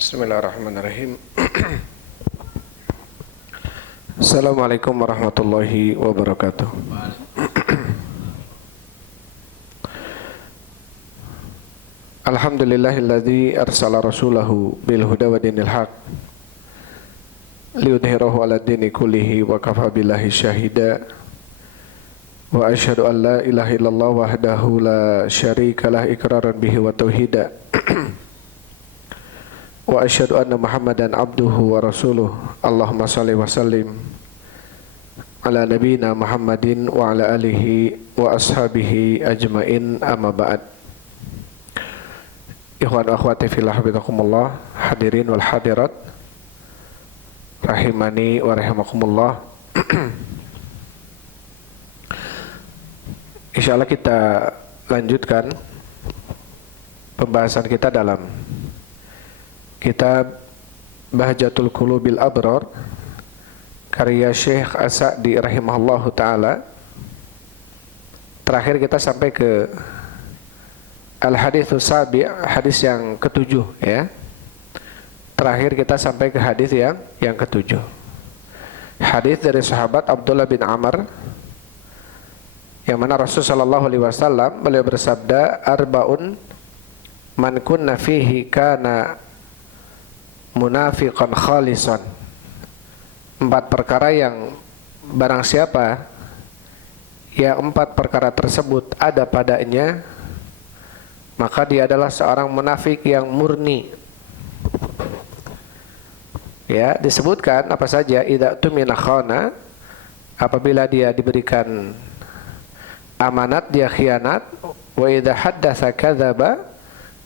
Bismillahirrahmanirrahim. Assalamualaikum warahmatullahi wabarakatuh. Alhamdulillahilladzi arsala rasulahu bil huda wa dinil haq liyudhhirahu 'ala dini kullihi wa kafa billahi syahida. Wa asyhadu an la ilaha illallah wahdahu la syarikalah iqraran bihi wa tauhida. Wa asyhadu anna Muhammadan abduhu wa rasuluh. Allahumma shalli wa sallim ala nabiyyina Muhammadin wa ala alihi wa ashabihi ajmain, amma ba'd. Ikhwan wa akhwati fillah, hafizakumullah, hadirin wal hadirat rahimani wa rahimakumullah. Insyaallah kita lanjutkan pembahasan kita dalam kitab Bahjatul Qulubil Abrar karya Syekh As-Sa'di rahimahullahu taala. Terakhir kita sampai ke Al-Haditsus Sabi', hadis yang ketujuh ya. Terakhir kita sampai ke hadis yang ketujuh. Hadis dari sahabat Abdullah bin Amr, yang mana Rasulullah sallallahu alaihi wasallam beliau bersabda, "Arba'un man kunna fihi kana munafiqan khalisan." 4 perkara yang barang siapa yang 4 perkara tersebut ada padanya, maka dia adalah seorang munafik yang murni. Ya, disebutkan apa saja. Idza tumina khana, apabila dia diberikan amanat dia khianat. Wa idza haddatsa kadzaba,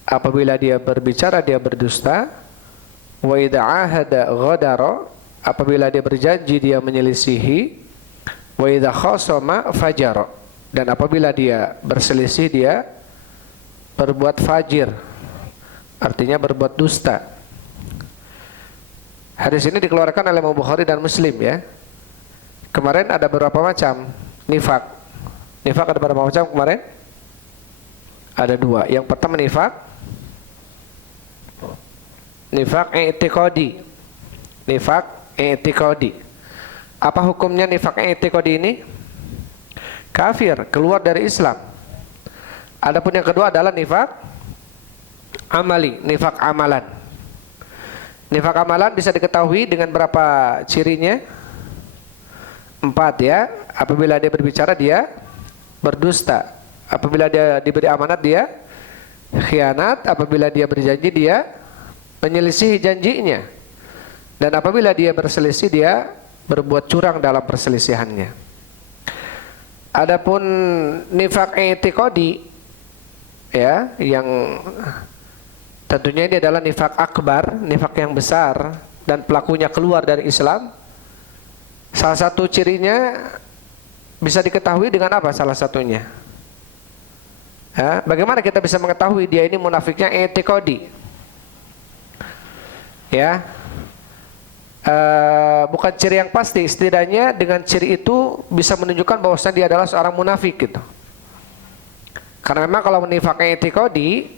apabila dia berbicara dia berdusta. Wa idza ahada ghadara, apabila dia berjanji dia menyelisihi. Wa idza khasama fajara, dan apabila dia berselisih dia berbuat fajir, artinya berbuat dusta. Hadis ini dikeluarkan oleh Imam Bukhari dan Muslim ya. Kemarin ada beberapa macam nifak. Nifak ada berapa macam kemarin? Ada 2. Yang pertama nifak i'tiqadi. Nifak i'tiqadi. Apa hukumnya nifak i'tiqadi ini? Kafir, keluar dari Islam. Adapun yang kedua adalah nifak amali, nifak amalan. Nifak amalan bisa diketahui dengan berapa cirinya? 4 ya. Apabila dia berbicara dia berdusta, apabila dia diberi amanat dia khianat, apabila dia berjanji dia menyelisihi janjinya, dan apabila dia berselisih dia berbuat curang dalam perselisihannya. Adapun nifak i'tiqadi ya, yang tentunya ini adalah nifak akbar, nifak yang besar, dan pelakunya keluar dari Islam. Salah satu cirinya bisa diketahui dengan apa salah satunya? Ya, bagaimana kita bisa mengetahui dia ini munafiknya i'tiqadi? Ya, bukan ciri yang pasti, setidaknya dengan ciri itu bisa menunjukkan bahwasanya dia adalah seorang munafik gitu. Karena memang kalau nifak i'tiqadi,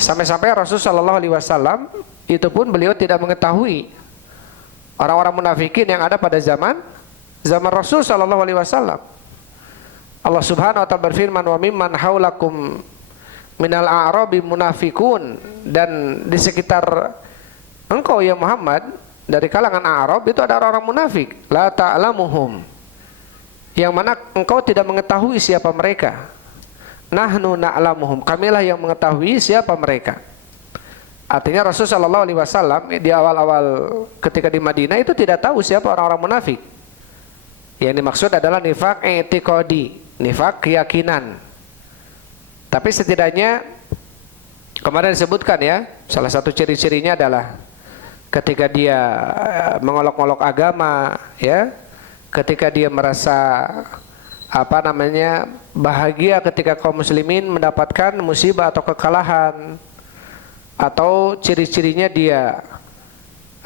sampai-sampai Rasulullah sallallahu alaihi wasallam itu pun beliau tidak mengetahui orang-orang munafikin yang ada pada zaman Rasul sallallahu alaihi wasallam. Allah Subhanahu wa taala berfirman, "Wa mimman haulakum minal a'rabi munafikun," dan di sekitar engkau ya Muhammad dari kalangan Arab itu ada orang-orang munafik. La ta'lamuhum, yang mana engkau tidak mengetahui siapa mereka. Nahnu na'lamuhum, kamilah yang mengetahui siapa mereka. Artinya Rasulullah sallallahu alaihi wasallam di awal-awal ketika di Madinah itu tidak tahu siapa orang-orang munafik. Yang dimaksud adalah nifak i'tiqadi, nifak keyakinan. Tapi setidaknya kemarin disebutkan ya, salah satu ciri-cirinya adalah ketika dia mengolok-olok agama ya, ketika dia merasa bahagia ketika kaum muslimin mendapatkan musibah atau kekalahan, atau ciri-cirinya dia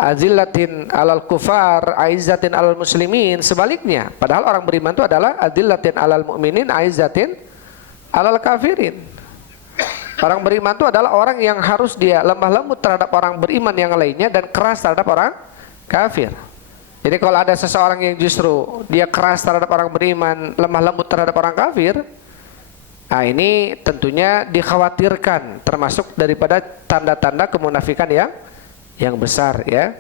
azillatin alal kufar aizzatin alal muslimin. Sebaliknya, padahal orang beriman itu adalah azillatin alal mu'minin aizzatin alal kafirin. Orang beriman itu adalah orang yang harus dia lemah lembut terhadap orang beriman yang lainnya dan keras terhadap orang kafir. Jadi kalau ada seseorang yang justru dia keras terhadap orang beriman, lemah lembut terhadap orang kafir, nah ini tentunya dikhawatirkan, termasuk daripada tanda-tanda kemunafikan yang besar ya.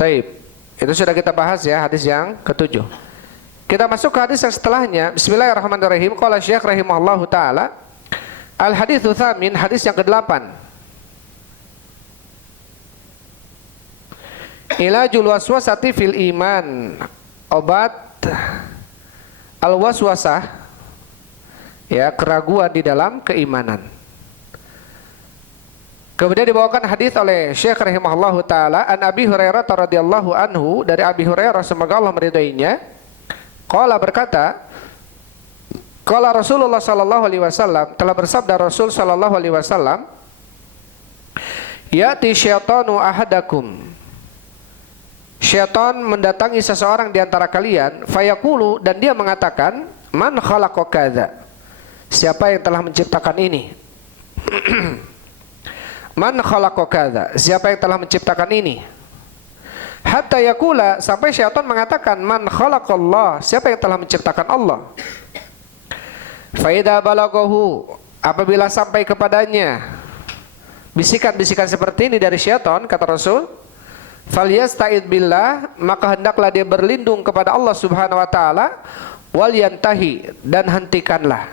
Taib. Itu sudah kita bahas ya, hadis yang ketujuh. Kita masuk ke hadis yang setelahnya. Bismillahirrahmanirrahim. Qala Syekh rahimahullahu taala, al haditsu tsamin, hadis yang ke-8. Ilajul waswasati fil iman. Obat al waswasah, ya, keraguan di dalam keimanan. Kemudian dibawakan hadis oleh Syekh rahimahullahu taala an Abi Hurairah radhiyallahu anhu, dari Abi Hurairah semoga Allah meridainya. Qala berkata, qala Rasulullah sallallahu alaihi wasallam, telah bersabda Rasul sallallahu alaihi wasallam, ya'ti syaitanu ahadakum, syaitan mendatangi seseorang di antara kalian, fayaqulu, dan dia mengatakan, man khalaqa kadza, siapa yang telah menciptakan ini? Man khalaqa kadza, siapa yang telah menciptakan ini? Hatta yakula, sampai syaitan mengatakan, man khalaqallah, siapa yang telah menciptakan Allah? Fa idza balaghahu, apabila sampai kepadanya bisikan-bisikan seperti ini dari syaitan, kata Rasul, falyasta'id billah, maka hendaklah dia berlindung kepada Allah Subhanahu wa taala, wal yantahi, dan hentikanlah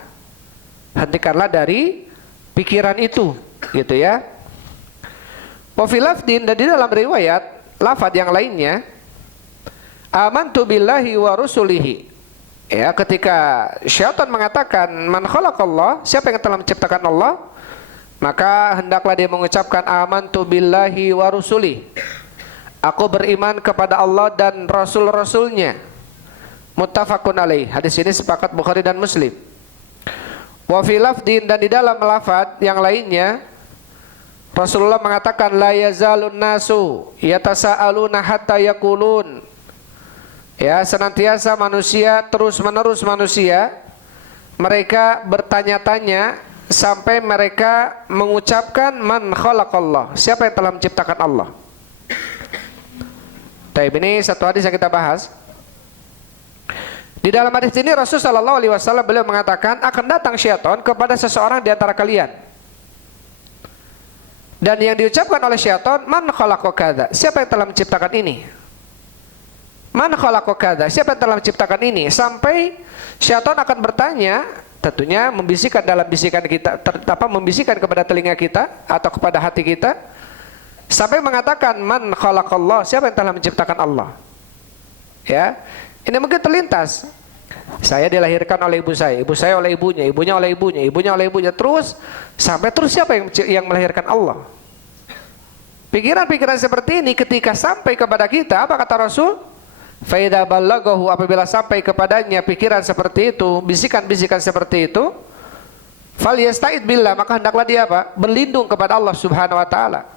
dari pikiran itu, gitu ya. Wa fil lafdin, dan di dalam riwayat lafaz yang lainnya, amantu billahi wa rusulihi, ya, ketika syaitan mengatakan man khalaqallah, siapa yang telah menciptakan Allah, maka hendaklah dia mengucapkan amantu billahi wa rusuli, aku beriman kepada Allah dan rasul-rasulnya. Muttafaqun alaih, hadis ini sepakat Bukhari dan Muslim. Wa fi lafdin, dan di dalam lafaz yang lainnya Rasulullah mengatakan, la yazalun nasu yatasaaluna hatta yaqulun, ya, senantiasa manusia, terus-menerus manusia, mereka bertanya-tanya sampai mereka mengucapkan man khalaqallah, siapa yang telah menciptakan Allah. Baik, ini satu hadis yang kita bahas. Di dalam hadis ini Rasul sallallahu alaihi wasallam beliau mengatakan, akan datang syaitan kepada seseorang di antara kalian, dan yang diucapkan oleh syaitan, man khalaqa kadza, siapa yang telah menciptakan ini? Man khalaqa kadza, siapa yang telah menciptakan ini? Sampai syaitan akan bertanya, tentunya membisikkan dalam bisikan kita, membisikkan kepada telinga kita atau kepada hati kita, sampai mengatakan man khalaqallah, siapa yang telah menciptakan Allah? Ya, ini mungkin terlintas. Saya dilahirkan oleh ibu saya oleh ibunya, ibunya oleh ibunya, ibunya oleh ibunya, terus sampai terus siapa yang melahirkan Allah? Pikiran-pikiran seperti ini ketika sampai kepada kita, apa kata Rasul? Fa idza ballaghahu, apabila sampai kepadanya pikiran seperti itu, bisikan-bisikan seperti itu, falyasta'id billah, maka hendaklah dia apa? Berlindung kepada Allah Subhanahu wa taala.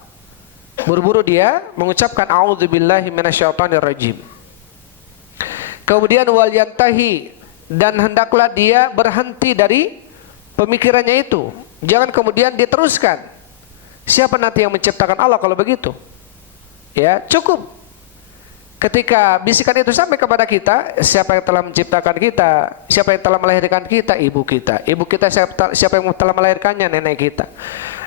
Buru-buru dia mengucapkan a'udzubillahi minasyaitonir rajim. Kemudian wal yantahi, dan hendaklah dia berhenti dari pemikirannya itu. Jangan kemudian diteruskan. Siapa nanti yang menciptakan Allah kalau begitu? Ya, cukup. Ketika bisikan itu sampai kepada kita, siapa yang telah menciptakan kita? Siapa yang telah melahirkan kita? Ibu kita. Ibu kita siapa yang telah melahirkannya? Nenek kita.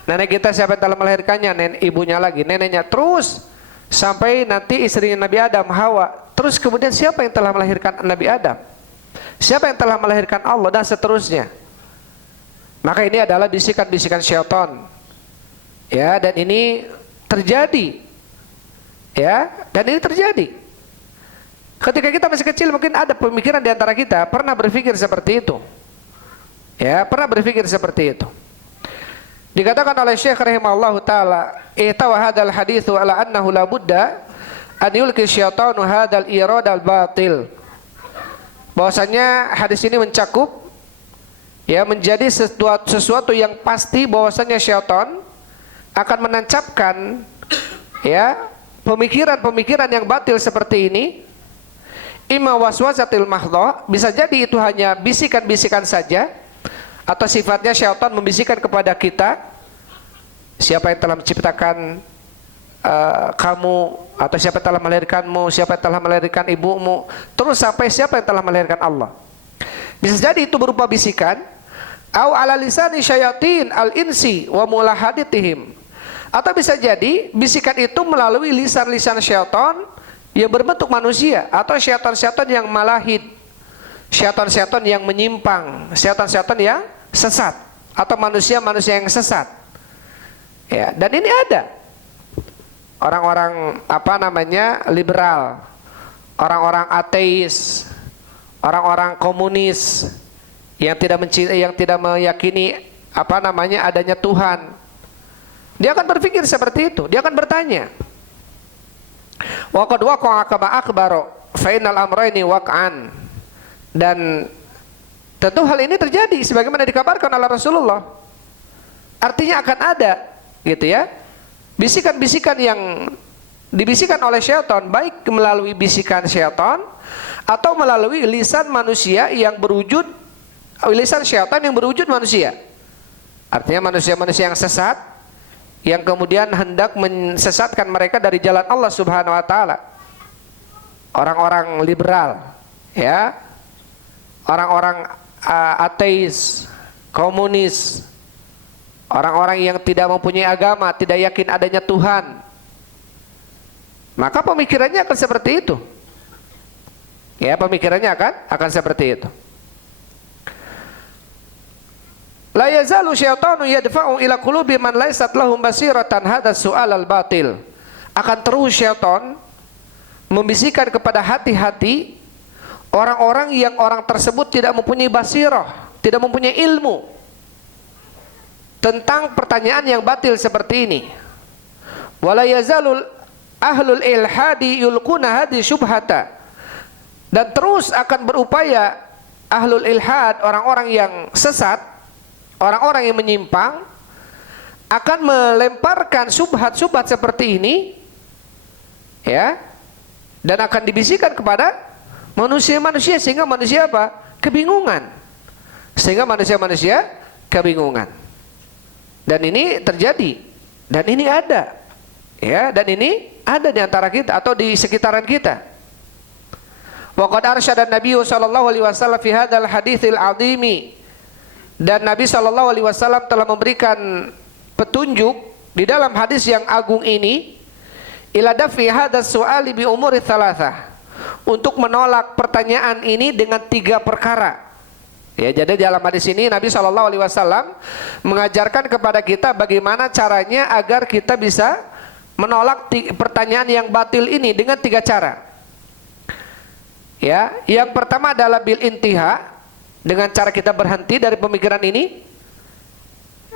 Nenek kita siapa yang telah melahirkannya? Ibunya lagi, neneknya. Terus sampai nanti istrinya Nabi Adam, Hawa. Terus kemudian siapa yang telah melahirkan Nabi Adam? Siapa yang telah melahirkan Allah, dan seterusnya. Maka ini adalah bisikan-bisikan syaitan. Ya, dan ini terjadi. Ya, dan ini terjadi. Ketika kita masih kecil, mungkin ada pemikiran di antara kita pernah berpikir seperti itu. Ya, pernah berpikir seperti itu. Dikatakan oleh Syekh rahimahullahu taala, ihtawa hadzal haditsu ala annahu la budda an yulqi syaitanu hadzal iradal batil. Bahwasanya hadis ini mencakup, ya, menjadi sesuatu yang pasti bahwasanya syaitan akan menancapkan, ya, pemikiran-pemikiran yang batil seperti ini. Imma waswasatil mahdhah, bisa jadi itu hanya bisikan-bisikan saja, atau sifatnya syaitan membisikkan kepada kita, siapa yang telah menciptakan kamu, atau siapa yang telah melahirkanmu, siapa yang telah melahirkan ibumu, terus sampai siapa yang telah melahirkan Allah. Bisa jadi itu berupa bisikan, au ala lisani syayatin al-insi wa mulahaditihim, atau bisa jadi bisikan itu melalui lisan-lisan syaitan yang berbentuk manusia, atau syaitan-syaitan yang malahid, syaitan-syaitan yang menyimpang, syaitan-syaitan yang sesat, atau manusia-manusia yang sesat. Ya, dan ini ada orang-orang liberal, orang-orang ateis, orang-orang komunis yang tidak meyakini adanya Tuhan. Dia akan berpikir seperti itu, dia akan bertanya. Wa qad waqa'a kama akhbaro fa innal amrayni waq'an. Dan tentu hal ini terjadi sebagaimana dikabarkan oleh Rasulullah. Artinya akan ada, gitu ya, bisikan-bisikan yang dibisikkan oleh syaitan, baik melalui bisikan syaitan atau melalui lisan manusia yang berwujud, lisan syaitan yang berwujud manusia. Artinya manusia-manusia yang sesat, yang kemudian hendak mensesatkan mereka dari jalan Allah Subhanahu wa taala. Orang-orang liberal, ya, orang-orang ateis, komunis, orang-orang yang tidak mempunyai agama, tidak yakin adanya Tuhan, maka pemikirannya akan seperti itu. Ya, pemikirannya akan seperti itu. La yazalu syaitanu yadfa'u ila qulubi man laysat lahum basiratan hadha su'al al-batil. Akan terus syaitan membisikkan kepada hati-hati orang-orang yang orang tersebut tidak mempunyai basirah, tidak mempunyai ilmu tentang pertanyaan yang batil seperti ini. Wala yazalul ahlul ilhadi yulquna hadhi syubhata. Dan terus akan berupaya ahlul ilhad, orang-orang yang sesat, orang-orang yang menyimpang, akan melemparkan subhat-subhat seperti ini, ya, dan akan dibisikkan kepada manusia-manusia, sehingga manusia apa? Kebingungan. Sehingga manusia-manusia kebingungan. Dan ini terjadi, dan ini ada, ya, dan ini ada di antara kita atau di sekitaran kita. Wa qad arsyada Nabi sallallahu alaihi wasallam fi hadzal haditsil azimi. Dan Nabi sallallahu alaihi wasallam telah memberikan petunjuk di dalam hadis yang agung ini, ila dafi hadzal su'ali bi umuri tsalatsah, untuk menolak pertanyaan ini dengan 3 perkara. Ya, jadi dalam hadis ini Nabi sallallahu alaihi wasallam mengajarkan kepada kita bagaimana caranya agar kita bisa menolak pertanyaan yang batil ini dengan 3 cara. Ya, yang pertama adalah bil intiha, dengan cara kita berhenti dari pemikiran ini.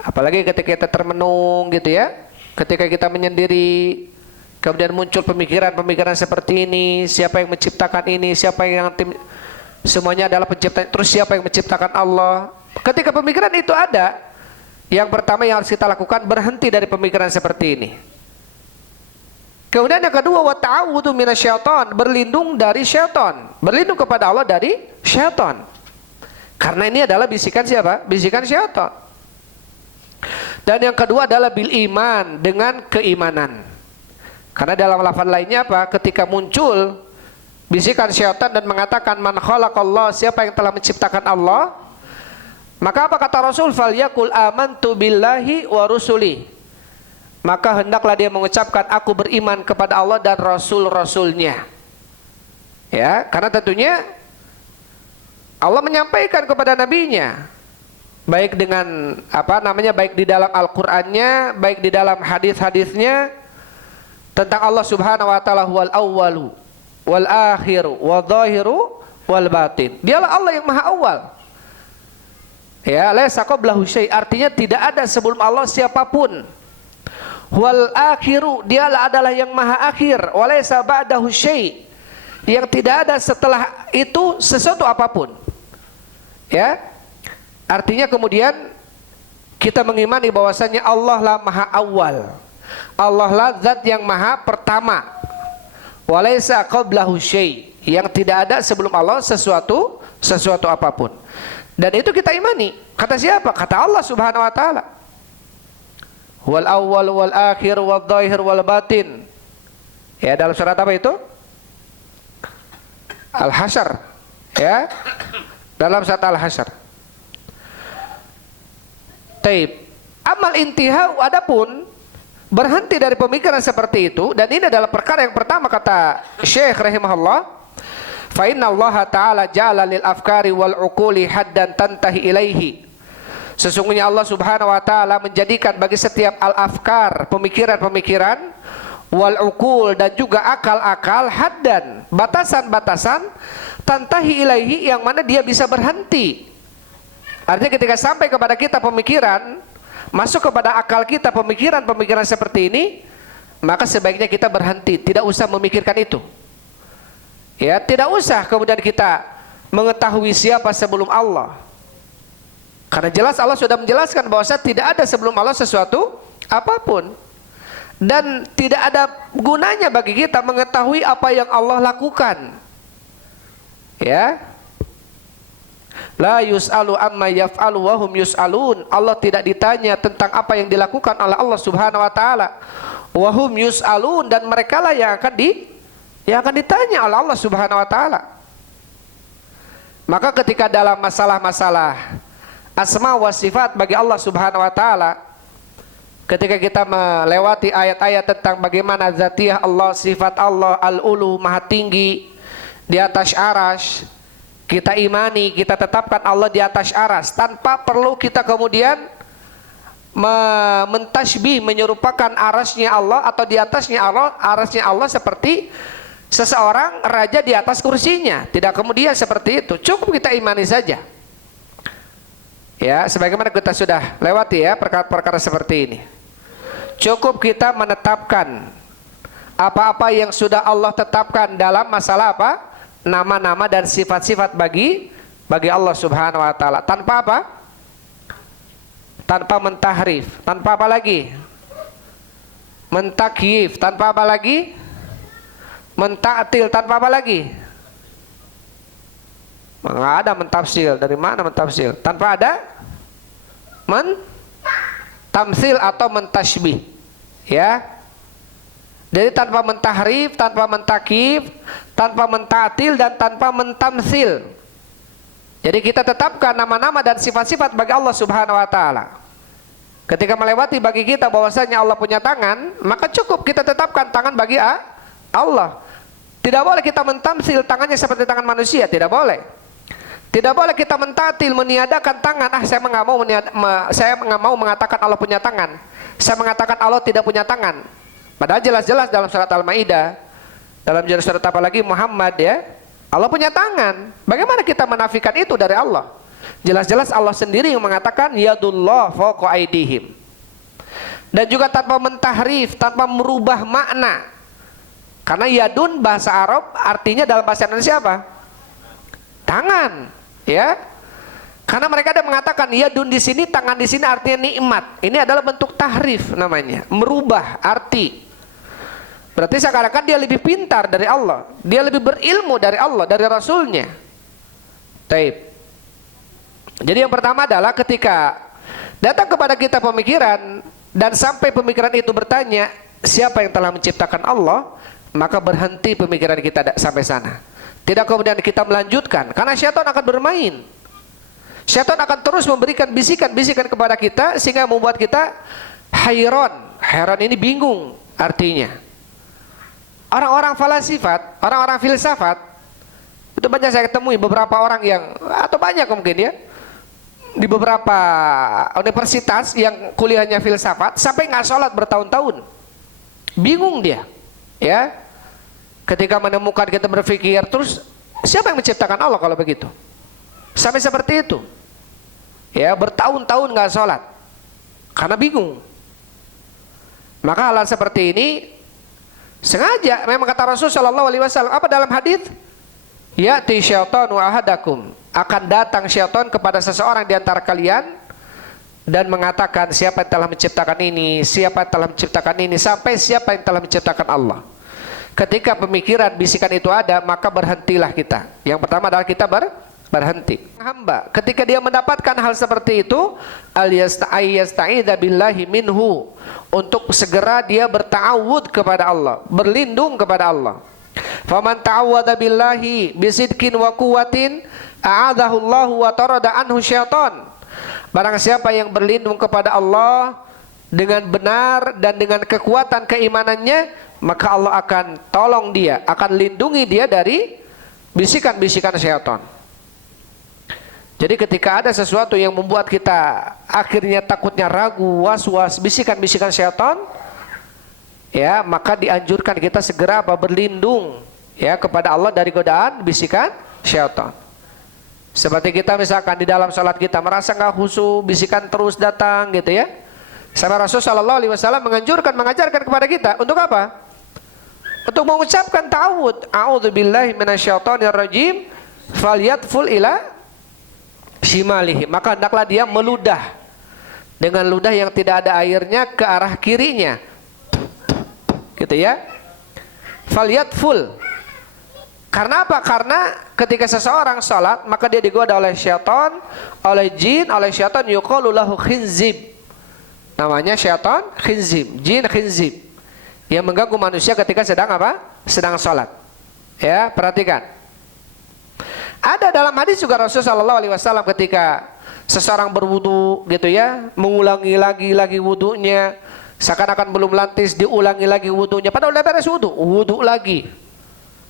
Apalagi ketika kita termenung, gitu ya, ketika kita menyendiri, kemudian muncul pemikiran-pemikiran seperti ini, siapa yang menciptakan ini, siapa yang semuanya adalah pencipta, terus siapa yang menciptakan Allah. Ketika pemikiran itu ada, yang pertama yang harus kita lakukan berhenti dari pemikiran seperti ini. Kemudian yang kedua, wa ta'awudzu minasyaiton, berlindung dari syaitan, berlindung kepada Allah dari syaitan. Karena ini adalah bisikan siapa? Bisikan syaitan. Dan yang kedua adalah bil iman, dengan keimanan. Karena dalam lafaz lainnya apa? Ketika muncul bisikan syaitan dan mengatakan man khalaqallah, siapa yang telah menciptakan Allah, maka apa kata Rasul? Falyaqul amantu billahi wa rusuli. Maka hendaklah dia mengucapkan aku beriman kepada Allah dan Rasul-Rasulnya. Ya, karena tentunya Allah menyampaikan kepada nabinya, baik dengan baik di dalam Al-Qur'annya, baik di dalam hadis-hadisnya, tentang Allah Subhanahu wa taala huwal awwalu wal akhiru wal dhahiru wal batin. Dialah Allah yang maha awal. Ya, laisa qablahu syai', artinya tidak ada sebelum Allah siapapun. Wal akhiru, dialah adalah yang maha akhir. Walaysa ba'dahu syai', yang tidak ada setelah itu sesuatu apapun. Ya, artinya kemudian kita mengimani bahwasanya Allah lah maha awal, Allah lah zat yang maha pertama. Walaysa qablahu syai', yang tidak ada sebelum Allah sesuatu apapun. Dan itu kita imani. Kata siapa? Kata Allah Subhanahu wa taala. Wal awwal wal akhir wal dhahir wal batin. Ya, dalam surat apa itu? Al-Hasyr. Ya. Dalam surat Al-Hasyr. Taib. Amal intihau adapun berhenti dari pemikiran seperti itu, dan ini adalah perkara yang pertama kata Syekh rahimahullah, fa inna Allah ta'ala ja'ala lil afkari wal uquli haddan tantahi ilaihi. Sesungguhnya Allah Subhanahu wa taala menjadikan bagi setiap al-afkar, pemikiran-pemikiran, wal uqul dan juga akal-akal, haddan, batasan-batasan, tantahi ilaihi yang mana dia bisa berhenti. Artinya ketika sampai kepada kita pemikiran, masuk kepada akal kita pemikiran-pemikiran seperti ini, maka sebaiknya kita berhenti, tidak usah memikirkan itu. Ya, tidak usah kemudian kita mengetahui siapa sebelum Allah. Karena jelas Allah sudah menjelaskan bahwa tidak ada sebelum Allah sesuatu apapun. Dan tidak ada gunanya bagi kita mengetahui apa yang Allah lakukan. Ya. La yus'alu amma yaf'alu wa hum yus'alun. Allah tidak ditanya tentang apa yang dilakukan oleh Allah Subhanahu wa taala. Wa hum yus'alun, dan merekalah yang akan ditanya oleh Allah Subhanahu wa taala. Maka ketika dalam masalah-masalah asma wa sifat bagi Allah Subhanahu wa taala, ketika kita melewati ayat-ayat tentang bagaimana zatiyah Allah, sifat Allah al-ulu, maha tinggi di atas arsy, kita imani, kita tetapkan Allah di atas arsy tanpa perlu kita kemudian mentasbih, menyerupakan arasnya Allah atau di atasnya Allah, arasnya Allah seperti seseorang raja di atas kursinya. Tidak kemudian seperti itu, cukup kita imani saja. Ya, sebagaimana kita sudah lewati ya perkara-perkara seperti ini. Cukup kita menetapkan apa-apa yang sudah Allah tetapkan dalam masalah apa? Nama-nama dan sifat-sifat bagi Allah Subhanahu wa taala. Tanpa apa? Tanpa mentahrif, tanpa apa lagi? Mentakyif, tanpa apa lagi? Mentaktil, tanpa apa lagi? Nggak ada mentafsil. Dari mana mentafsil? Tanpa ada mentamsil atau mentasbih. Ya. Jadi tanpa mentahrif, tanpa mentakif, tanpa mentatil, dan tanpa mentamsil. Jadi kita tetapkan nama-nama dan sifat-sifat bagi Allah Subhanahu wa taala. Ketika melewati bagi kita bahwasanya Allah punya tangan, maka cukup kita tetapkan tangan bagi Allah. Tidak boleh kita mentamsil tangannya seperti tangan manusia, tidak boleh. Tidak boleh kita mentatil, meniadakan tangan. Saya nggak mau mengatakan Allah punya tangan. Saya mengatakan Allah tidak punya tangan. Padahal jelas-jelas dalam surat Al-Maidah, dalam surat apa lagi, Muhammad, ya, Allah punya tangan. Bagaimana kita menafikan itu dari Allah? Jelas-jelas Allah sendiri yang mengatakan yadullah fawqa aydihim. Dan juga tanpa mentahrif, tanpa merubah makna. Karena yadun bahasa Arab artinya dalam bahasa Indonesia apa? Tangan, ya. Karena mereka ada mengatakan yadun di sini, tangan di sini artinya nikmat. Ini adalah bentuk tahrif namanya, merubah arti. Berarti seakan-akan dia lebih pintar dari Allah, dia lebih berilmu dari Allah, dari Rasulnya. Taib. Jadi yang pertama adalah ketika datang kepada kita pemikiran dan sampai pemikiran itu bertanya siapa yang telah menciptakan Allah, maka berhenti pemikiran kita sampai sana. Tidak kemudian kita melanjutkan, karena syaitan akan bermain. Syaitan akan terus memberikan bisikan-bisikan kepada kita sehingga membuat kita hayron. Hayron ini bingung artinya. Orang-orang falasifat, orang-orang filsafat, itu banyak saya temui beberapa orang yang, atau banyak mungkin ya, di beberapa universitas yang kuliahnya filsafat sampai nggak sholat bertahun-tahun. Bingung dia, ya. Ketika menemukan kita berpikir, terus siapa yang menciptakan Allah kalau begitu? Sampai seperti itu, ya, bertahun-tahun nggak sholat karena bingung. Maka hal seperti ini sengaja memang kata Rasul Shallallahu Alaihi Wasallam apa dalam hadis? Ya'ti syaitanu ahadakum, akan datang syaitan kepada seseorang di antara kalian dan mengatakan siapa yang telah menciptakan ini, siapa yang telah menciptakan ini, sampai siapa yang telah menciptakan Allah. Ketika pemikiran bisikan itu ada, maka berhentilah kita. Yang pertama adalah kita berhenti. Hamba ketika dia mendapatkan hal seperti itu, al-yasta'idza billahi minhu, untuk segera dia berta'awud kepada Allah, berlindung kepada Allah. Faman ta'awwadza billahi bisidqin wa quwwatin a'adahu Allah wa tarada anhu syaitan. Barang siapa yang berlindung kepada Allah dengan benar dan dengan kekuatan keimanannya, maka Allah akan tolong dia, akan lindungi dia dari bisikan-bisikan syaitan. Jadi ketika ada sesuatu yang membuat kita akhirnya takutnya ragu, was-was, bisikan-bisikan syaitan, ya, maka dianjurkan kita segera berlindung, ya, kepada Allah dari godaan bisikan syaitan. Seperti kita misalkan di dalam salat kita merasa nggak khusyuk, bisikan terus datang gitu ya. Sampai Rasul sallallahu alaihi wasallam mengajarkan kepada kita untuk apa? Untuk mengucapkan ta'awud, a'udzubillahi minasyaitonir rajim, falyatful ila shimalihi. Maka hendaklah dia meludah dengan ludah yang tidak ada airnya ke arah kirinya. Gitu ya. Falyatful. Karena apa? Karena ketika seseorang sholat, maka dia digoda oleh syaitan, oleh jin, oleh syaitan, yuqalu lahu khinzib. Namanya syaitan khinzib, jin khinzib, yang mengganggu manusia ketika sedang apa? Sedang sholat. Ya, perhatikan. Ada dalam hadis juga Rasulullah SAW ketika seseorang berwudu gitu ya, mengulangi lagi wudunya, seakan-akan belum lantis, diulangi lagi wudunya, padahal udah beres wudu lagi.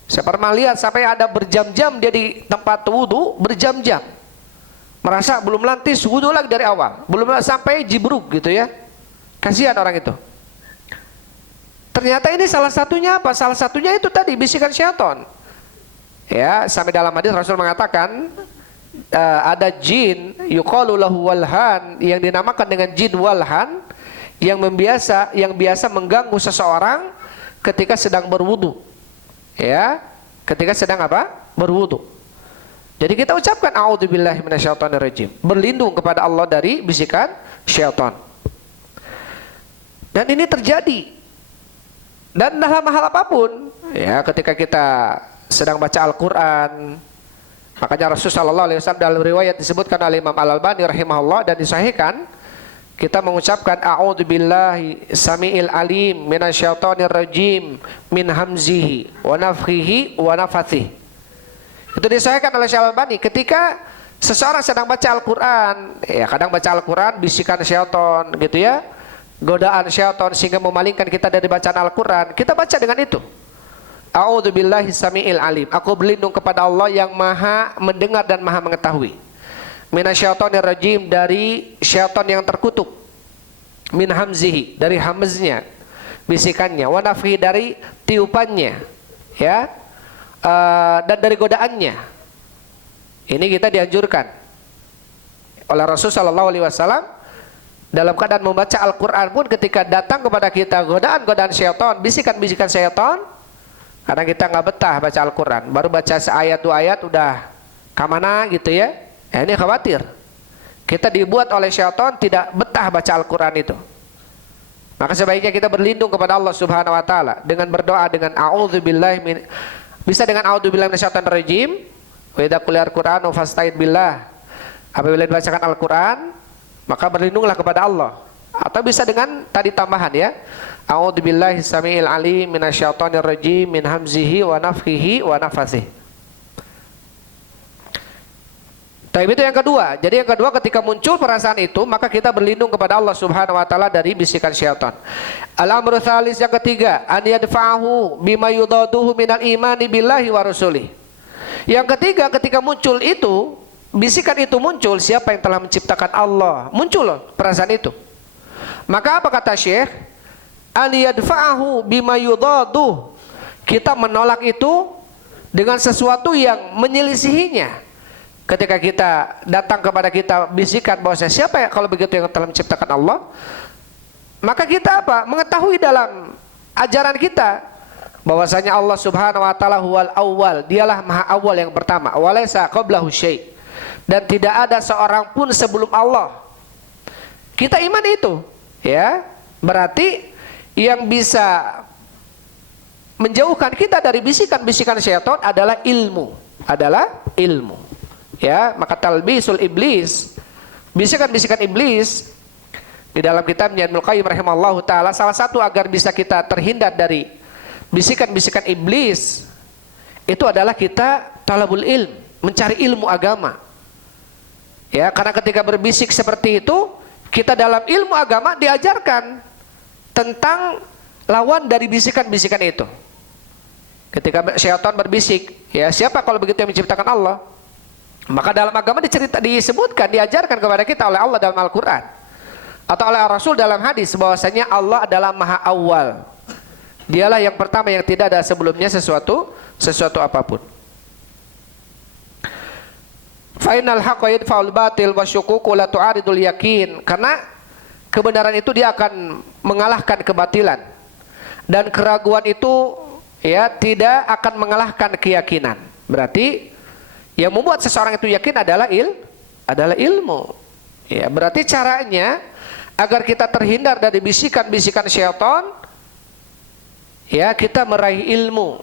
Saya pernah lihat sampai ada berjam-jam dia di tempat wudu, berjam-jam, merasa belum lantis, wudu lagi dari awal, belum sampai jibruk gitu ya. Kasihan orang itu. Ternyata ini salah satunya apa? Salah satunya itu tadi bisikan syaitan. Ya, sampai dalam hadis Rasul mengatakan ada jin yuqalu lahu walhan, yang dinamakan dengan jin walhan, yang biasa mengganggu seseorang ketika sedang berwudu. Ya, ketika sedang apa? Berwudu. Jadi kita ucapkan a'udzubillahi minasyaitonirrajim, berlindung kepada Allah dari bisikan syaitan. Dan ini terjadi. Dan dalam hal apapun, ya, ketika kita sedang baca Al-Qur'an, makanya Rasulullah SAW dalam riwayat disebutkan oleh Imam Al-Albani rahimahullah dan disahihkan, kita mengucapkan a'udzubillahi samiil alim minasyaitonir rajim min hamzihi wa nafthihi wa nafathih. Itu disahihkan oleh Syekh Al-Albani ketika seseorang sedang baca Al-Qur'an, ya, kadang baca Al-Qur'an bisikan syaitan gitu ya, godaan syaitan sehingga memalingkan kita dari bacaan Al-Qur'an. Kita baca dengan itu. A'udzubillahi samiil alim. Aku berlindung kepada Allah yang Maha mendengar dan Maha mengetahui. Minasyaitonir rajim, dari syaitan yang terkutuk. Min hamzihi, dari hamznya, bisikannya. Wa nafthihi, dari tiupannya, ya. Dan dari godaannya. Ini kita dianjurkan oleh Rasul sallallahu alaihi wasallam dalam keadaan membaca Al-Qur'an pun, ketika datang kepada kita godaan-godaan syaitan, bisikan-bisikan syaitan, karena kita nggak betah baca Al-Qur'an, baru baca seayat dua ayat udah kemana gitu ya. Ini khawatir kita dibuat oleh syaitan tidak betah baca Al-Qur'an itu. Maka sebaiknya kita berlindung kepada Allah Subhanahu wa taala dengan berdoa dengan a'udzubillahi min, bisa dengan a'udzubillahi minasyaitonir rajim, wa idza quri'al Qur'anu fasta'id billah. Apabila dibacakan Al-Qur'an, maka berlindunglah kepada Allah. Atau bisa dengan tadi tambahan ya, a'udzubillahi samiil alim minasyaitonir rajim min hamzihi wa nafthihi wa nafathih. Tapi itu yang kedua. Jadi yang kedua, ketika muncul perasaan itu, maka kita berlindung kepada Allah Subhanahu wa taala dari bisikan syaitan. Al-amru tsalis, yang ketiga, an yadfa'ahu bima yudaduhu minal imani billahi wa rasulih. Yang ketiga, ketika muncul itu, bisikan itu muncul, siapa yang telah menciptakan Allah? Muncul loh perasaan itu. Maka apa kata Syekh? An yadfa'ahu bima yudaduh. Kita menolak itu dengan sesuatu yang menyelisihinya. Ketika kita datang kepada kita bisikan bahwa siapa ya kalau begitu yang telah menciptakan Allah, maka kita apa? Mengetahui dalam ajaran kita bahwasanya Allah Subhanahu wa taala huwal awwal, dialah maha awal yang pertama, walaysa qablahu syai', dan tidak ada seorang pun sebelum Allah. Kita iman itu, ya. Berarti yang bisa menjauhkan kita dari bisikan-bisikan syaitan adalah ilmu, Ya, maka talbisul iblis, bisikan-bisikan iblis di dalam kitabnya Ibnu Qayyim rahimallahu taala, salah satu agar bisa kita terhindar dari bisikan-bisikan iblis itu adalah kita talabul ilm, mencari ilmu agama. Ya, karena ketika berbisik seperti itu, kita dalam ilmu agama diajarkan tentang lawan dari bisikan-bisikan itu. Ketika syaitan berbisik, ya siapa kalau begitu yang menciptakan Allah? Maka dalam agama disebutkan, diajarkan kepada kita oleh Allah dalam Al-Quran atau oleh Rasul dalam hadis bahwasanya Allah adalah Maha Awal. Dialah yang pertama yang tidak ada sebelumnya sesuatu apapun. Fainal haqqa yadfa'ul batil wasyukuku la tu'aridul yakin. Karena kebenaran itu dia akan mengalahkan kebatilan dan keraguan itu ya tidak akan mengalahkan keyakinan. Berarti yang membuat seseorang itu yakin adalah ilmu. Ya, berarti caranya agar kita terhindar dari bisikan-bisikan syaitan, ya kita meraih ilmu.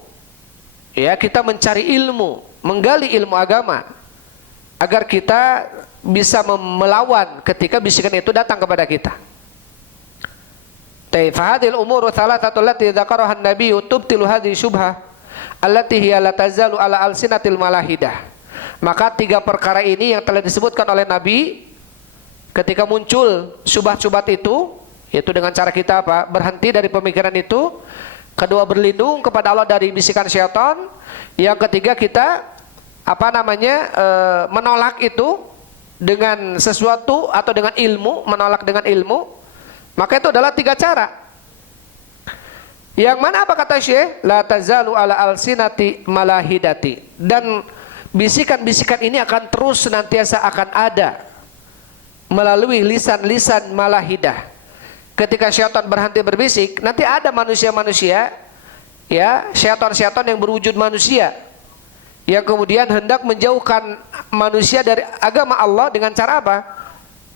Ya, kita mencari ilmu, menggali ilmu agama agar kita bisa melawan ketika bisikan itu datang kepada kita. Fahadil umuru thalathatu allati dzakaraha an-nabiy tubtilu hadhihi syubhah allati hiya la tazalu ala alsinatil malahidah. Maka 3 perkara ini yang telah disebutkan oleh Nabi ketika muncul syubhat-syubhat itu, yaitu dengan cara kita apa? Berhenti dari pemikiran itu. Kedua, berlindung kepada Allah dari bisikan syaitan. Yang ketiga, kita menolak itu dengan sesuatu atau dengan ilmu, menolak dengan ilmu. Maka itu adalah 3 cara. Yang mana apa kata Syekh? La tazalu ala alsinati malahidati. Dan bisikan-bisikan ini akan terus senantiasa akan ada melalui lisan-lisan malahidah. Ketika syaitan berhenti berbisik, nanti ada manusia-manusia, ya, syaitan-syaitan yang berwujud manusia, yang kemudian hendak menjauhkan manusia dari agama Allah dengan cara apa?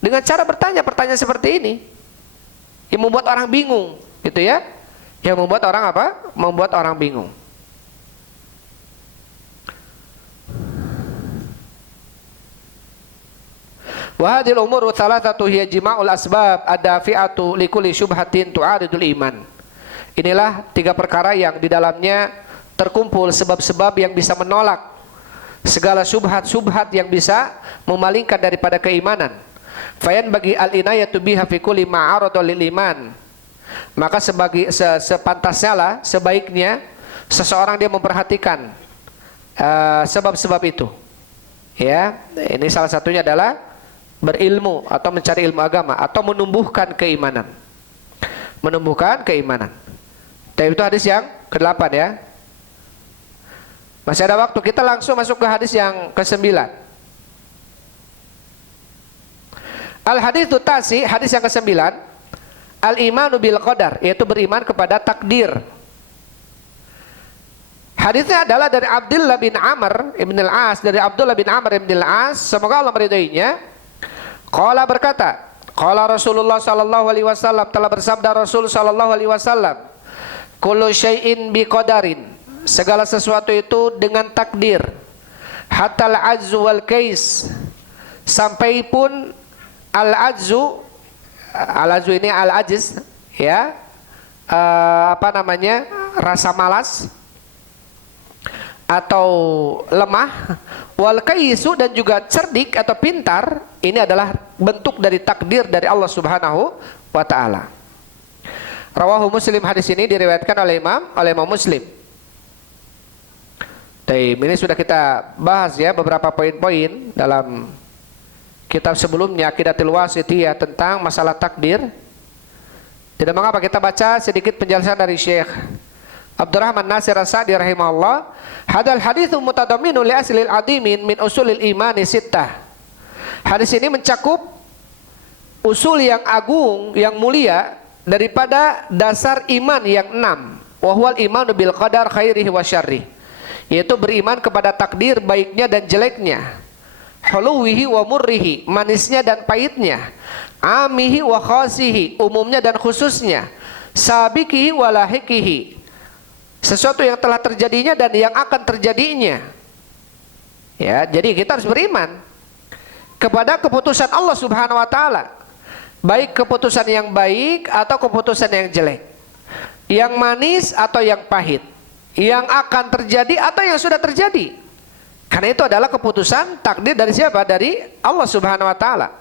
Dengan cara bertanya-pertanyaan seperti ini, yang membuat orang bingung, gitu ya. Yang membuat orang apa? Membuat orang bingung. Wa hadhil umuru thalathatu hiya jima'ul asbab ad-dafi'atu likulli syubhatin tu'aridul iman. Inilah 3 perkara yang di dalamnya terkumpul sebab-sebab yang bisa menolak segala syubhat-syubhat yang bisa memalingkan daripada keimanan. Fayan bagi al-inayatu biha fi kulli ma'aradul lil iman. Maka sepantasnya lah, sebaiknya seseorang dia memperhatikan sebab-sebab itu. Ya, ini salah satunya adalah berilmu atau mencari ilmu agama atau menumbuhkan keimanan. Menumbuhkan keimanan. Dan itu hadis yang ke-8 ya. Masih ada waktu, kita langsung masuk ke hadis yang ke-9. Al-haditsu tasi, hadis yang ke-9, al-imanu bil qadar, yaitu beriman kepada takdir. Hadisnya adalah dari Abdullah bin Amr ibn al-As, dari Abdullah bin Amr ibn al-As, semoga Allah meridainya. Qala berkata, qala Rasulullah sallallahu alaihi wasallam, telah bersabda Rasul sallallahu alaihi wasallam, kullu syai'in biqadarin, segala sesuatu itu dengan takdir. Hatta al-ajzu wal kais, sampai pun al-ajzu, al-ajzu ini al-ajiz, ya, rasa malas atau lemah, wal kaisu, dan juga cerdik atau pintar, ini adalah bentuk dari takdir dari Allah Subhanahu wa taala. Rawahu Muslim, hadis ini diriwayatkan oleh Imam Muslim. Ini sudah kita bahas ya beberapa poin-poin dalam kitab sebelumnya, Aqidatul Wasithiyah, tentang masalah takdir. Tidak mengapa kita baca sedikit penjelasan dari Syekh Abdurrahman Nasir As-Sa'di rahimahullah. Hadal haditsu mutadamminun li aslil adimin min usulil imani sittah. Hadis ini mencakup usul yang agung, yang mulia daripada dasar iman yang 6. Wa huwal imanu bil qadar khairihi wa syarrih, yaitu beriman kepada takdir baiknya dan jeleknya, huluwihi wa murrihi, manisnya dan pahitnya, amihi wa khasihi, umumnya dan khususnya, sabiqihi wa lahiqihi, sesuatu yang telah terjadinya dan yang akan terjadinya, Ya, jadi kita harus beriman kepada keputusan Allah Subhanahu wa taala. Baik keputusan yang baik atau keputusan yang jelek. Yang manis atau yang pahit. Yang akan terjadi atau yang sudah terjadi. Karena itu adalah keputusan takdir dari siapa? Dari Allah Subhanahu wa taala.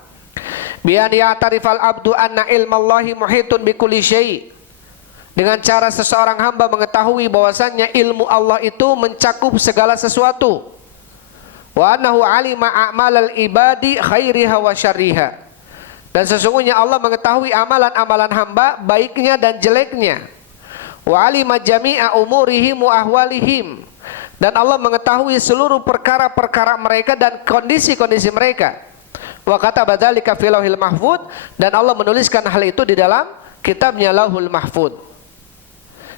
Bi an ya'tarifal abdu anna ilmallahi muhitun bikulli syai'. Dengan cara seseorang hamba mengetahui bahwasannya ilmu Allah itu mencakup segala sesuatu. Wa annahu alima a'malal ibadi khairiha wa syarriha. Dan sesungguhnya Allah mengetahui amalan-amalan hamba baiknya dan jeleknya. Wa alima jami'a umurihim wa ahwalihim. Dan Allah mengetahui seluruh perkara-perkara mereka dan kondisi-kondisi mereka. Wa kataba dzalika fil lauhil mahfuz, dan Allah menuliskan hal itu di dalam kitabnya Lauhul Mahfuz.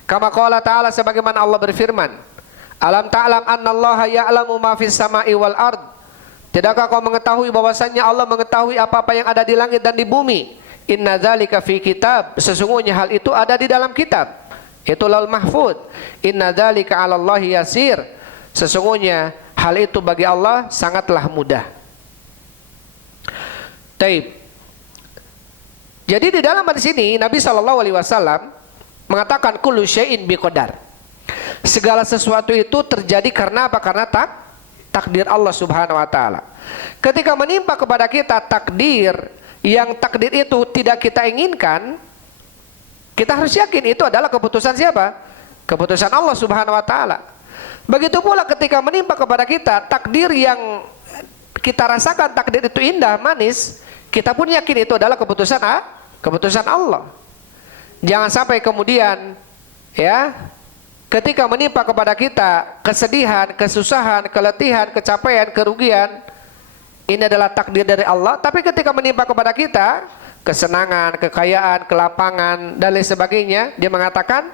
Kama qala ta'ala, sebagaimana Allah berfirman, alam ta'lam annallaha ya'lamu ma fis sama'i wal ard. Tidakkah kau mengetahui bahwasannya Allah mengetahui apa-apa yang ada di langit dan di bumi? Inna dzalika fi kitab. Sesungguhnya hal itu ada di dalam kitab. Itu Lauhul Mahfuz. Inna dzalika 'alallahi yasir. Sesungguhnya hal itu bagi Allah sangatlah mudah. Taib. Jadi di dalam hadis ini Nabi SAW mengatakan kullu syai'in biqadar. Segala sesuatu itu terjadi karena apa? Karena takdir Allah Subhanahu wa taala. Ketika menimpa kepada kita takdir yang takdir itu tidak kita inginkan, kita harus yakin itu adalah keputusan siapa? Keputusan Allah Subhanahu wa taala. Begitu pula ketika menimpa kepada kita takdir yang kita rasakan takdir itu indah, manis, kita pun yakin itu adalah keputusan Allah. Jangan sampai kemudian ya, ketika menimpa kepada kita kesedihan, kesusahan, keletihan, capaian, kerugian, ini adalah takdir dari Allah. Tapi ketika menimpa kepada kita kesenangan, kekayaan, kelapangan, dan lain sebagainya, dia mengatakan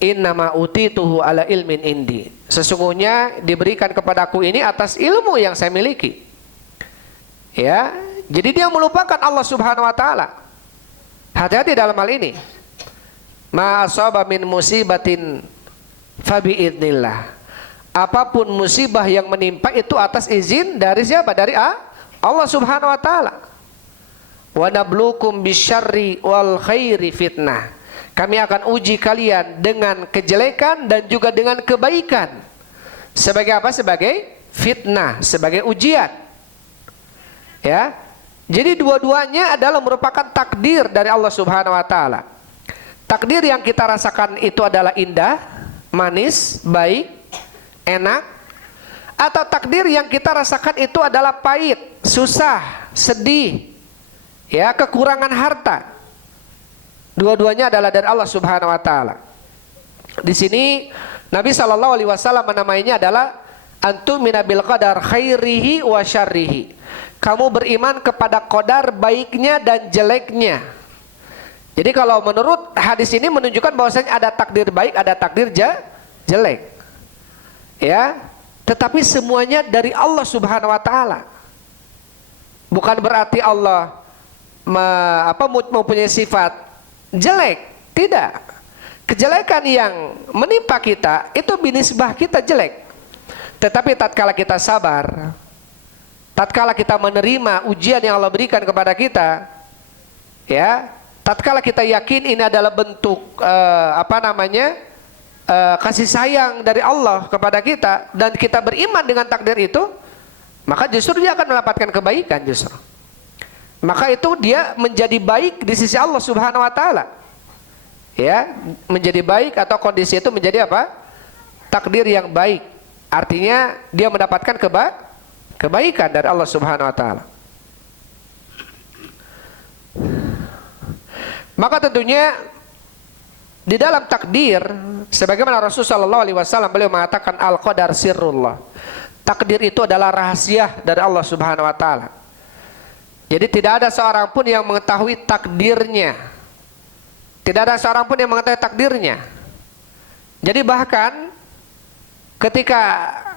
innama utituhu ala ilmin indi. Sesungguhnya diberikan kepadaku ini atas ilmu yang saya miliki. Ya, jadi dia melupakan Allah Subhanahu wa taala. Hati-hati dalam hal ini. Ma asaba min musibatin fabi idznillah. Apapun musibah yang menimpa itu atas izin dari siapa? Dari Allah Subhanahu wa taala. Wa nabluukum bisyarri wal khairi fitnah. Kami akan uji kalian dengan kejelekan dan juga dengan kebaikan. Sebagai apa? Sebagai fitnah, sebagai ujian. Ya. Jadi dua-duanya adalah merupakan takdir dari Allah Subhanahu wa taala. Takdir yang kita rasakan itu adalah indah, manis, baik, enak, atau takdir yang kita rasakan itu adalah pahit, susah, sedih, ya, kekurangan harta. Dua-duanya adalah dari Allah Subhanahu wa taala. Di sini Nabi sallallahu alaihi wasallam menamainya adalah antumina bil qadar khairihi wa syarrihi. Kamu beriman kepada qadar baiknya dan jeleknya. Jadi kalau menurut hadis ini menunjukkan bahwasanya ada takdir baik, ada takdir jelek. Ya, tetapi semuanya dari Allah Subhanahu wa taala. Bukan berarti Allah mempunyai sifat jelek, tidak. Kejelekan yang menimpa kita itu binisbah kita jelek. Tetapi tatkala kita sabar, tatkala kita menerima ujian yang Allah berikan kepada kita, ya, tatkala kita yakin ini adalah bentuk kasih sayang dari Allah kepada kita dan kita beriman dengan takdir itu, maka justru dia akan mendapatkan kebaikan justru. Maka itu dia menjadi baik di sisi Allah Subhanahu wa taala. Ya, menjadi baik atau kondisi itu menjadi apa? Takdir yang baik. Artinya dia mendapatkan kebaikan dari Allah Subhanahu wa taala. Maka tentunya di dalam takdir, sebagaimana Rasulullah sallallahu alaihi wasallam beliau mengatakan al-qadar sirrullah. Takdir itu adalah rahasia dari Allah Subhanahu wa taala. Jadi tidak ada seorang pun yang mengetahui takdirnya. Tidak ada seorang pun yang mengetahui takdirnya. Jadi bahkan ketika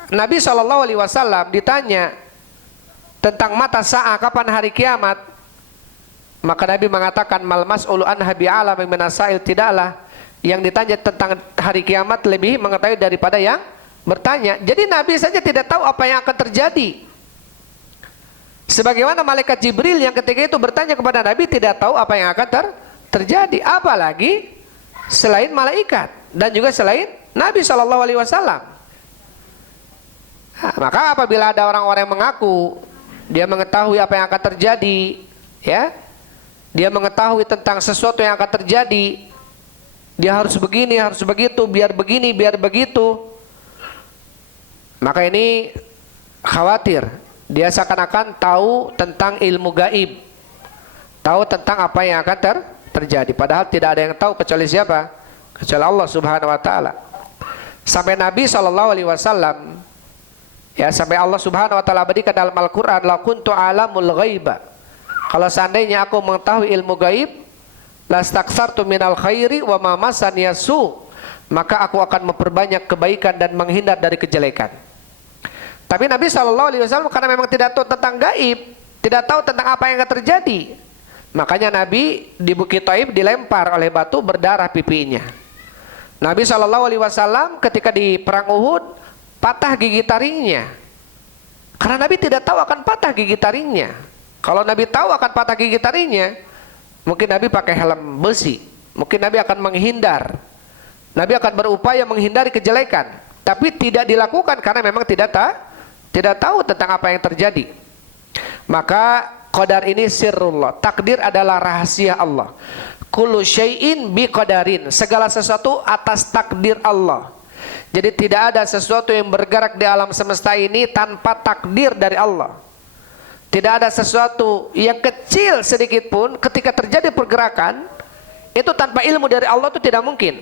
Nabi SAW ditanya tentang mata sa'ah, kapan hari kiamat, maka Nabi mengatakan mal mas'ulu anha bi'alam min asail, tidaklah yang ditanya tentang hari kiamat lebih mengetahui daripada yang bertanya. Jadi Nabi saja tidak tahu apa yang akan terjadi. Sebagaimana malaikat Jibril yang ketika itu bertanya kepada Nabi tidak tahu apa yang akan terjadi. Apalagi selain malaikat dan juga selain Nabi SAW. Nah, maka apabila ada orang-orang yang mengaku dia mengetahui apa yang akan terjadi, ya, dia mengetahui tentang sesuatu yang akan terjadi, dia harus begini, harus begitu, biar begini, biar begitu, maka ini khawatir. Dia seakan-akan tahu tentang ilmu gaib, tahu tentang apa yang akan terjadi. Padahal tidak ada yang tahu kecuali siapa? Kecuali Allah Subhanahu Wa Taala. Sampai Nabi SAW, ya, sampai Allah Subhanahu Wa Taala berikan dalam Al-Quran, la kuntu alamul ghaiba. Kalau seandainya aku mengetahui ilmu gaib, lastaksartu minal khairi wa ma masani yasu, maka aku akan memperbanyak kebaikan dan menghindar dari kejelekan. Tapi Nabi SAW karena memang tidak tahu tentang gaib, tidak tahu tentang apa yang akan terjadi, makanya Nabi di Bukit Taib dilempar oleh batu, berdarah pipinya. Nabi SAW ketika di perang Uhud patah gigi taringnya, karena Nabi tidak tahu akan patah gigi taringnya. Kalau Nabi tahu akan patah gigi taringnya, mungkin Nabi pakai helm besi, mungkin Nabi akan menghindar, Nabi akan berupaya menghindari kejelekan. Tapi tidak dilakukan karena memang tidak tahu tentang apa yang terjadi. Maka qadar ini sirrullah, takdir adalah rahasia Allah. Kullu syai'in bi qadarin, segala sesuatu atas takdir Allah. Jadi tidak ada sesuatu yang bergerak di alam semesta ini tanpa takdir dari Allah. Tidak ada sesuatu yang kecil sedikit pun ketika terjadi pergerakan itu tanpa ilmu dari Allah, itu tidak mungkin.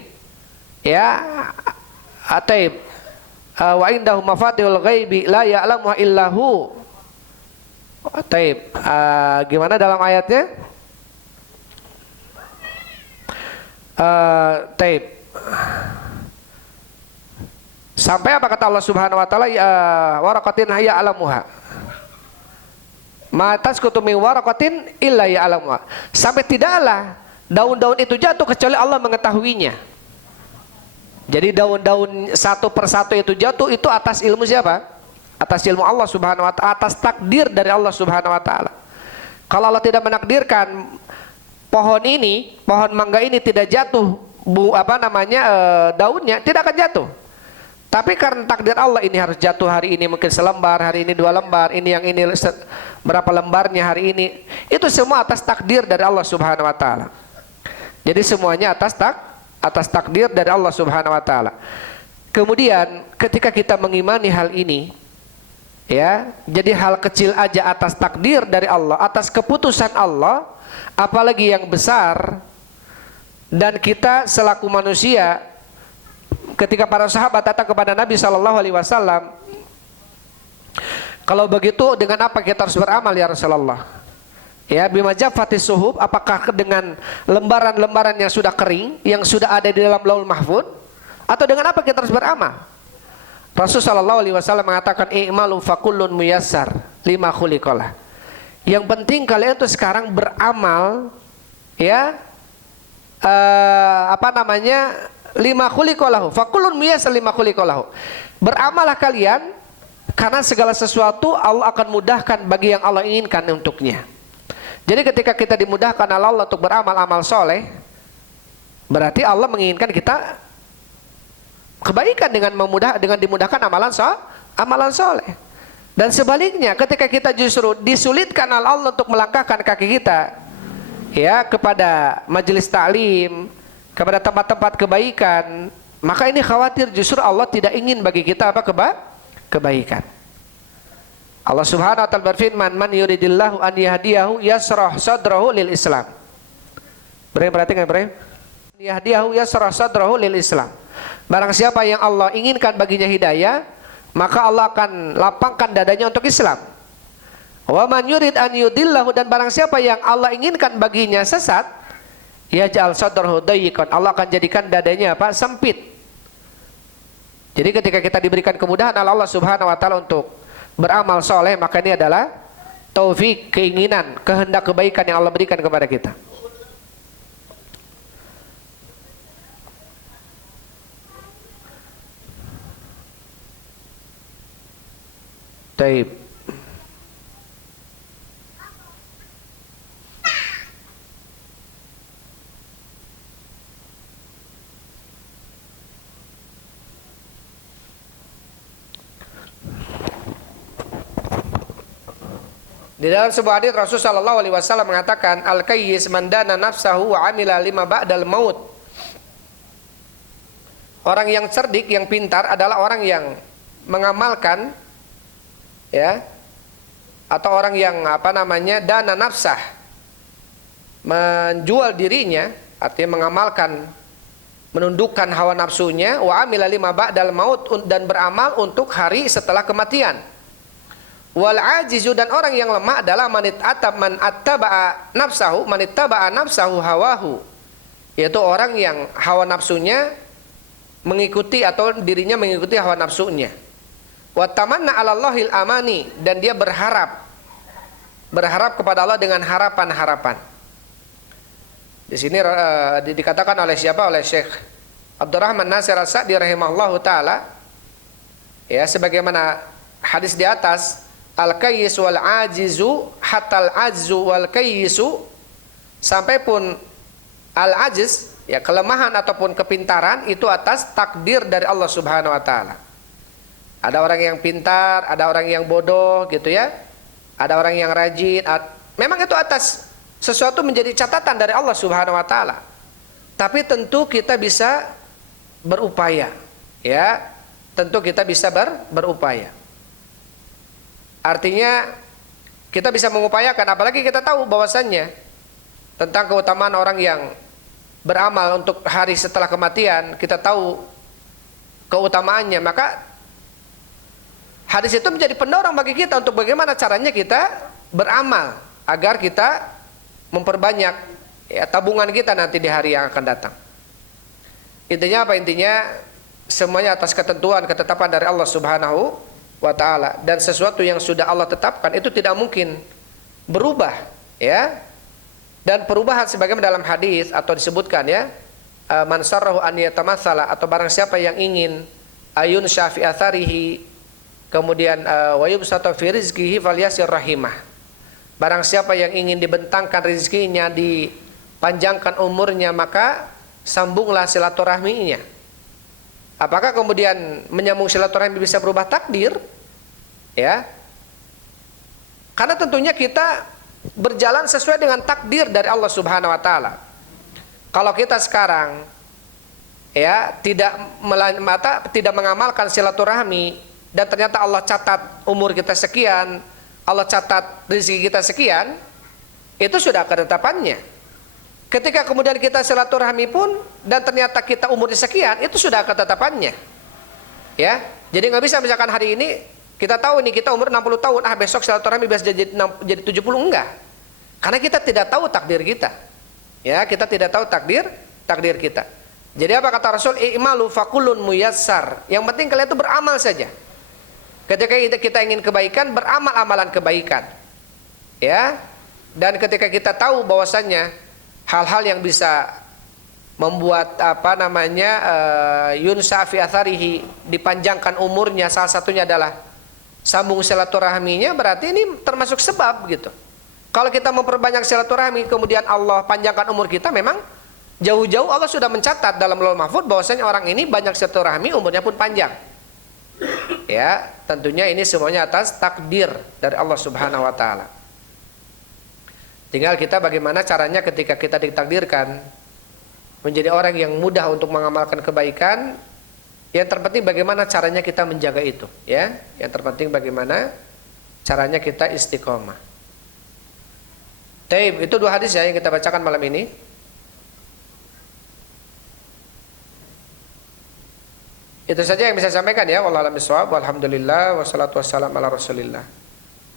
Ya, ataib wa indahu mafatihul ghaibi la ya'lamuha illahu. Taib. Gimana dalam ayatnya? Taib. Sampai apa kata Allah Subhanahu Wa Taala? Waraqatin ya'lamuha. Ma tasqutu min waraqatin illa ya'lamuha. Sampai tidaklah daun-daun itu jatuh kecuali Allah mengetahuinya. Jadi daun-daun satu persatu itu jatuh, itu atas ilmu siapa? Atas ilmu Allah Subhanahu Wa Taala, atas takdir dari Allah Subhanahu Wa Taala. Kalau Allah tidak menakdirkan pohon ini, pohon mangga ini tidak jatuh daunnya, tidak akan jatuh. Tapi karena takdir Allah, ini harus jatuh hari ini, mungkin selembar, hari ini 2 lembar, ini yang ini berapa lembarnya hari ini, itu semua atas takdir dari Allah Subhanahu Wa Taala. Jadi semuanya atas takdir dari Allah Subhanahu Wa Taala. Kemudian ketika kita mengimani hal ini, ya, jadi hal kecil aja atas takdir dari Allah, atas keputusan Allah, apalagi yang besar. Dan kita selaku manusia, ketika para sahabat datang kepada Nabi SAW, kalau begitu dengan apa kita harus beramal ya Rasulullah? Ya, bima jaffatis suhub, apakah dengan lembaran-lembaran yang sudah kering, yang sudah ada di dalam Lauhul Mahfuz, atau dengan apa kita harus beramal? Rasulullah SAW mengatakan, i'malu fakullun muyassar lima khuliqalah. Yang penting kalian itu sekarang beramal, ya, lima khuliqalahu, fakullun muyassar lima khuliqalahu. Beramallah kalian, karena segala sesuatu Allah akan mudahkan bagi yang Allah inginkan untuknya. Jadi ketika kita dimudahkan oleh Allah untuk beramal amal soleh, berarti Allah menginginkan kita kebaikan dengan dimudahkan amalan soleh. Dan sebaliknya, ketika kita justru disulitkan oleh Allah untuk melangkahkan kaki kita, ya, kepada majelis ta'lim, kepada tempat-tempat kebaikan, maka ini khawatir justru Allah tidak ingin bagi kita kebaikan. Allah Subhanahu Wa Taala berfirman, man yuridillahu an yahdiyahu yasrah sadrahu lil Islam. Perhatikan Ibrahim. Yahdiyahu yasrah sadrahu lil Islam. Barang siapa yang Allah inginkan baginya hidayah, maka Allah akan lapangkan dadanya untuk Islam. Wa man yurid an yudillahu, dan barang siapa yang Allah inginkan baginya sesat, yaj'al sadrahu dayyqan, Allah akan jadikan dadanya sempit. Jadi ketika kita diberikan kemudahan oleh Allah Subhanahu Wa Taala untuk beramal soleh, maka ini adalah taufik, keinginan, kehendak kebaikan yang Allah berikan kepada kita. Taib. Di dalam sebuah hadis Rasulullah sallallahu alaihi wasallam mengatakan, al-kayyis man dana nafsahu wa amila lima ba'dal maut. Orang yang cerdik, yang pintar adalah orang yang mengamalkan, ya, atau orang yang dana nafsah, menjual dirinya, artinya mengamalkan, menundukkan hawa nafsunya, wa amila lima ba'dal maut, dan beramal untuk hari setelah kematian. Wal ajizu, dan orang yang lemah adalah man attaba'a nafsahu hawahu, yaitu orang yang hawa nafsunya mengikuti, atau dirinya mengikuti hawa nafsunya. Wa tamanna 'alallahil amani, dan dia berharap kepada Allah dengan harapan-harapan. Di sini dikatakan oleh siapa? Oleh Syekh Abdurrahman Nasir As-Sa'di rahimahullahu taala, ya, sebagaimana hadis di atas, al-kayyis wal ajizu hatal ajzu wal kayyisu, sampai pun al-ajiz, ya, kelemahan ataupun kepintaran itu atas takdir dari Allah Subhanahu wa taala. Ada orang yang pintar, ada orang yang bodoh gitu ya. Ada orang yang rajin, memang itu atas sesuatu menjadi catatan dari Allah Subhanahu wa taala. Tapi tentu kita bisa berupaya, ya. Tentu kita bisa berupaya. Artinya kita bisa mengupayakan, apalagi kita tahu bahwasannya tentang keutamaan orang yang beramal untuk hari setelah kematian, kita tahu keutamaannya, maka hadis itu menjadi pendorong bagi kita untuk bagaimana caranya kita beramal agar kita memperbanyak, ya, tabungan kita nanti di hari yang akan datang. Intinya apa? Intinya semuanya atas ketetapan dari Allah Subhanahu wa ta'ala, dan sesuatu yang sudah Allah tetapkan itu tidak mungkin berubah, ya. Dan perubahan sebagaimana dalam hadis atau disebutkan, ya, man sarrahu an yatamatsala, atau barang siapa yang ingin ayun syafi atharihi, kemudian wa yubsata fi rizqihi falyasir rahimah. Barang siapa yang ingin dibentangkan rezekinya, dipanjangkan umurnya, maka sambunglah silaturahminya. Apakah kemudian menyambung silaturahmi bisa berubah takdir? Ya. Karena tentunya kita berjalan sesuai dengan takdir dari Allah Subhanahu wa taala. Kalau kita sekarang, ya, tidak mengamalkan silaturahmi, dan ternyata Allah catat umur kita sekian, Allah catat rezeki kita sekian, itu sudah ketetapannya. Ketika kemudian kita silaturahmi pun dan ternyata kita umurnya sekian, itu sudah ketetapannya. Ya. Jadi nggak bisa misalkan hari ini kita tahu ini kita umur 60 tahun, besok silaturahmi bisa jadi 70, enggak. Karena kita tidak tahu takdir kita. Ya, kita tidak tahu takdir kita. Jadi apa kata Rasul? I'malu fakulun muyassar. Yang penting kalian itu beramal saja. Ketika kita ingin kebaikan, beramal amalan kebaikan. Ya. Dan ketika kita tahu bahwasannya hal-hal yang bisa membuat yunsa fi atharihi, dipanjangkan umurnya, salah satunya adalah sambung silaturahminya, berarti ini termasuk sebab gitu. Kalau kita memperbanyak silaturahmi, kemudian Allah panjangkan umur kita, memang jauh-jauh Allah sudah mencatat dalam Lauhul Mahfuz bahwasanya orang ini banyak silaturahmi, umurnya pun panjang. Ya, tentunya ini semuanya atas takdir dari Allah Subhanahu wa taala. Tinggal kita bagaimana caranya ketika kita ditakdirkan menjadi orang yang mudah untuk mengamalkan kebaikan. Yang terpenting bagaimana caranya kita menjaga itu, ya. Yang terpenting bagaimana caranya kita istiqomah. Taib, itu 2 hadis, ya, yang kita bacakan malam ini. Itu saja yang bisa saya sampaikan, ya. Wallahu a'lam bishawab. Walhamdulillah wassalatu wassalamu ala Rasulillah.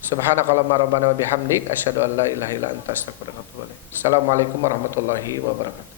Subhanakallahumma rabbana wa bihamdik asyhadu an la ilaha illa anta astaghfiruka wa atubu ilaik. Assalamualaikum warahmatullahi wabarakatuh.